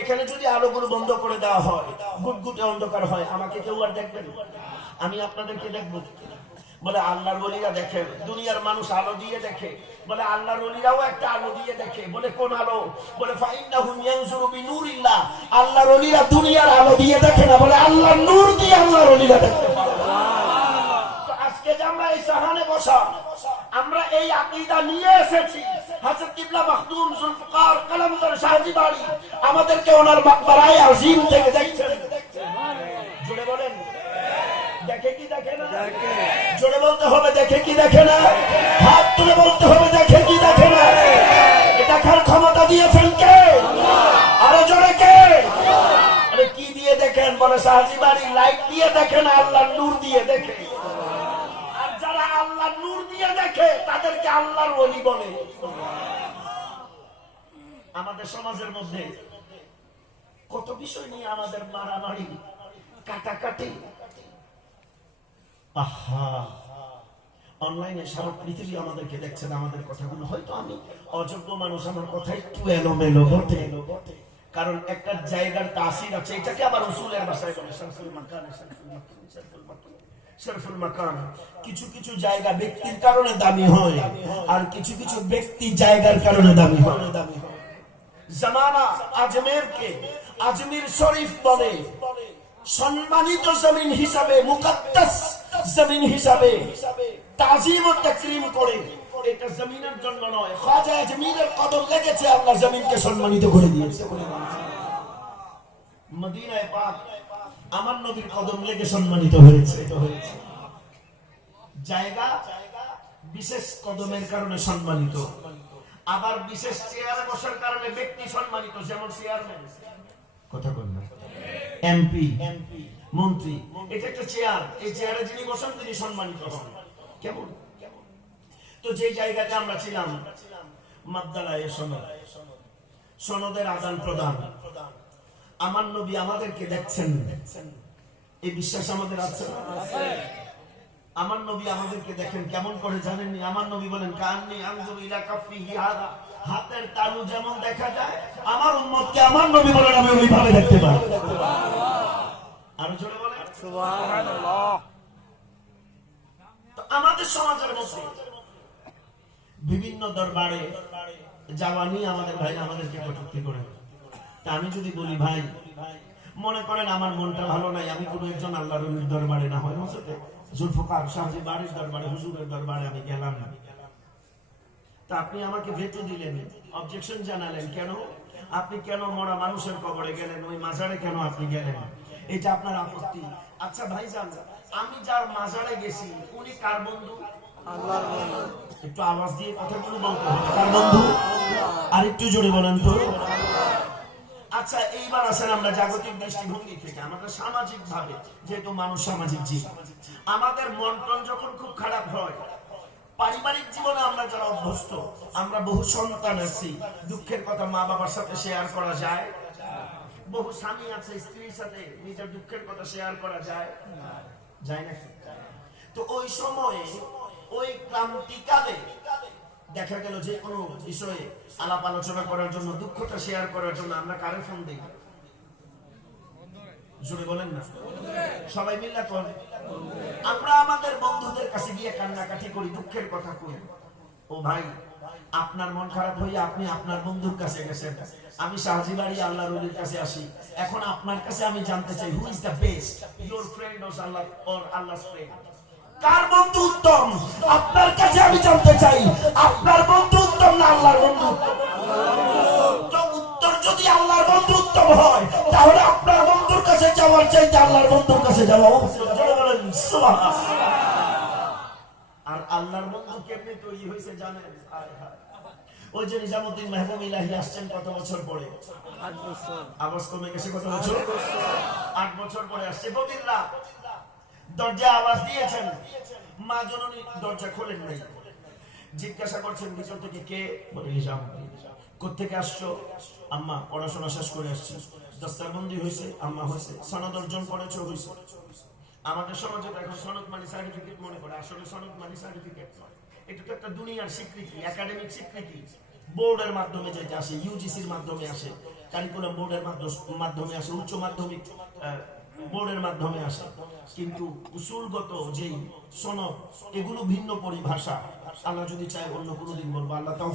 এখানে যদি আলোগুলো বন্ধ করে দেওয়া হয়, গুটগুটে অন্ধকার হয়, আমাকে কেউ আর দেখবে না, আমি আপনাদেরকে দেখবো। বলে আল্লাহর ওলিরা দেখেন, দুনিয়ার মানুষ আলো দিয়ে দেখে, বলে আল্লাহর ওলিরাও একটা আলো দিয়ে দেখে। বলে কোন আলো? বলে ফাইন্নাহুম ইয়ানজুরু বিনুরিল্লাহ, আল্লাহর ওলিরা দুনিয়ার আলো দিয়ে দেখে না, বলে আল্লাহর নূর দিয়ে আল্লাহর ওলিরা দেখে। তো আজকে যে আমরা এই সাহানে বসা, আমরা এই আকীদা নিয়ে এসেছি। হযরত কিবলা মাখদুম জুলফিকার কালামদার শাহজি বাড়ি আমাদেরকে ওনার মাকবারায়ে আজিম থেকে দেখছেন। জোরে বলেন, দেখে কি দেখে না? জোরে বলতে হবে, দেখে কি দেখে না? হাত তুলে বলতে হবে, দেখে কি দেখে না? দেখার ক্ষমতা দিয়েছেন কে? আরো জোরে কে? আরে কি দিয়ে দেখেন? বলে শাহজি বাড়ি লাইট দিয়ে দেখেন, আল্লাহর নূর দিয়ে দেখে। আর যারা আল্লাহর নূর দিয়ে দেখে তাদেরকে আল্লাহর ওলি বলে। আমাদের সমাজের মধ্যে কত বিষয় নিয়ে আমাদের মারামারি, কাটাকাটি। আহা, অনলাইনে সারা পৃথিবী আমাদেরকে দেখছেন, আমাদের কথাগুলো হয়তো আমি অযোগ্য মানুষ, আমার কথা একটু এলোমেলো বটে, কারণ একটা জায়গার তাসির আছে। এটাকে আবার উসুলের ভাষায় বলে শরফুল মাকান, শরফুল মাকান। কিছু কিছু জায়গা ব্যক্তির কারণে দামি হয়, আর কিছু কিছু ব্যক্তি জায়গার কারণে দামি হয়। জামানা আজমেরকে আজমির শরীফ বলে সম্মানিত জমিন হিসাবে, মুকদ্দাস জমিন হিসাবে তাজিম ও তাকরীম করে। এটা জমিনের জন্য নয়, খাজা আজমিরের কদম লেগেছে, আল্লাহ জমিনকে সম্মানিত করে দিয়েছে। মদিনায়ে পাক আমার নবীর কদম লেগে সম্মানিত হয়েছে। জায়গা বিশেষ কদমের কারণে সম্মানিত, আবার বিশেষ চেয়ারে বসার কারণে ব্যক্তি সম্মানিত, যেমন চেয়ারম্যান, কথা বল না, এমপি, মন্ত্রী, এটা একটা চেয়ার, এই চেয়ারে যিনি বসেন তিনি সম্মানিত হন। কেমন? তো যে জায়গাতে আমরা ছিলাম, মাবদালায়ে সনদ, সনদের আদান প্রদান, আমার নবী আমাদেরকে দেখছেন, এই বিশ্বাস আমাদের আছে। আমার নবী আমাদেরকে দেখেন কেমন করে জানেননি? আমার নবী বলেন কান্নি আনজুরু ইলা কাফিহি হাদা, হাতের তালু যেমন দেখা যায় আমার উম্মতকে আমার নবী বলেন আমি ওইভাবে দেখতে পাই। আর জোরে বলেন সুবহানাল্লাহ। তো আমাদের সমাজের মধ্যে বিভিন্ন দরবারে যাওয়া নিয়ে আমাদের ভাই আমাদেরকে কটূক্তি করে। তা আমি যদি বলি ভাই, মনে করেন আমার মনটা ভালো নাই, আমি কোনো একজন আল্লাহর ওলির দরবারে না হয় হযরত জুলফিকার শাহজি বাড়ির দরবারে, হুজুরের দরবারে আমি গেলাম না, তা আপনি আমাকে ভেটো দিলেন, অবজেকশন জানালেন, কেন আপনি কেন মরা মানুষের কবরে গেলেন, ওই মাজারে কেন আপনি গেলেন, এটা আপনার আপত্তি। আচ্ছা ভাইজান, আমি যার মাজারে গেছি উনি কার বন্ধু? আল্লাহর বন্ধু। একটু আওয়াজ দিয়ে কথাগুলো বলতে হবে, কার বন্ধু? আর একটু জোরে বলেন তো। আচ্ছা এইবার আসেন আমরা জাগতিক দৃষ্টিভঙ্গি থেকে, আমাদের সামাজিক ভাবে, যেহেতু মানুষ সামাজিক জীব, আমাদের মন টন যখন খুব খারাপ হয়, পারিবারিক জীবনে আমরা যারা অভ্যস্ত, আমরা বহু সন্তান আছি, দুঃখের কথা মা বাবার সাথে শেয়ার করা যায়? বহু স্বামী আছে, স্ত্রীর সাথে নিজের দুঃখের কথা শেয়ার করা যায়? যায় না। তো ওই সময়ে, ওই ক্লান্তিকালে দেখা গেল যে কোনো বিষয়ে আলাপ আলোচনা করার জন্য, দুঃখটা শেয়ার করার জন্য আমরা কারে ফোন দিই? জোরে বলেন না, সবাই মিলে কোন আমরা আমাদের বন্ধুদের কাছে গিয়ে কান্নাকাটি করি, দুঃখের কথা কই। ও ভাই, আপনার মন খারাপ হয়ে আপনি আপনার বন্ধুর কাছে গেছেন, আমি শাহজি বাড়ি আল্লাহর ওলির কাছে আসি, এখন আপনার কাছে আমি জানতে চাই who is the best, your friend or Allah's friend? কার বন্ধু উত্তম? আপনার কাছে আমি জানতে চাই, আপনার বন্ধু উত্তম না আল্লাহর বন্ধু? তো উত্তর যদি আল্লাহর বন্ধু উত্তম হয়, তাহলে আপনার বন্ধুর কাছে যাওয়ার চাইতে আল্লাহর বন্ধুর কাছে যাওয়া উচিত। সুবহানাল্লাহ। আর আল্লাহর বন্ধু কেমনে তৈরি হয়েছে জানেন? ওই যে নিজামুদ্দিন মেহবুব ইলাহি আসছেন কত বছর পরে? 8 বছর। আওয়াজ কমে গেছে, কত বছর? 8 বছর পরে আসছে। গভীর রাত, দরজা আওয়াজ দিয়েছেন, মা জননী দরজা খোলেন নাই, জিজ্ঞাসা করছেন ভিতর থেকে কে? বলে নিজামুদ্দিন। কোত্থেকে আসছো? আম্মা পড়াশোনা শেষ করে আসছে। দস্তারবন্দি হয়েছে? আম্মা হয়েছে। সনদ অর্জন করেছো? হয়েছে। আমাদের সমাজে এখন সনদ মানে সার্টিফিকেট মনে করে, আসলে সনদ মানে সার্টিফিকেট নয়, এটা তো একটা দুনিয়ার স্বীকৃতি, একাডেমিক স্বীকৃতি, বোর্ডের মাধ্যমে যেটা আসে, ইউজিসির মাধ্যমে আসে, কারিকুলাম বোর্ডের মাধ্যমে আসে, উচ্চ মাধ্যমিক বোর্ডের মাধ্যমে আসে, কিন্তু উসুলগত যেই সনদ এগুলো ভিন্ন পরিভাষা। আল্লাহ যদি চায় অন্য কোনো দিন বলবো। আল্লাহ তৌফিক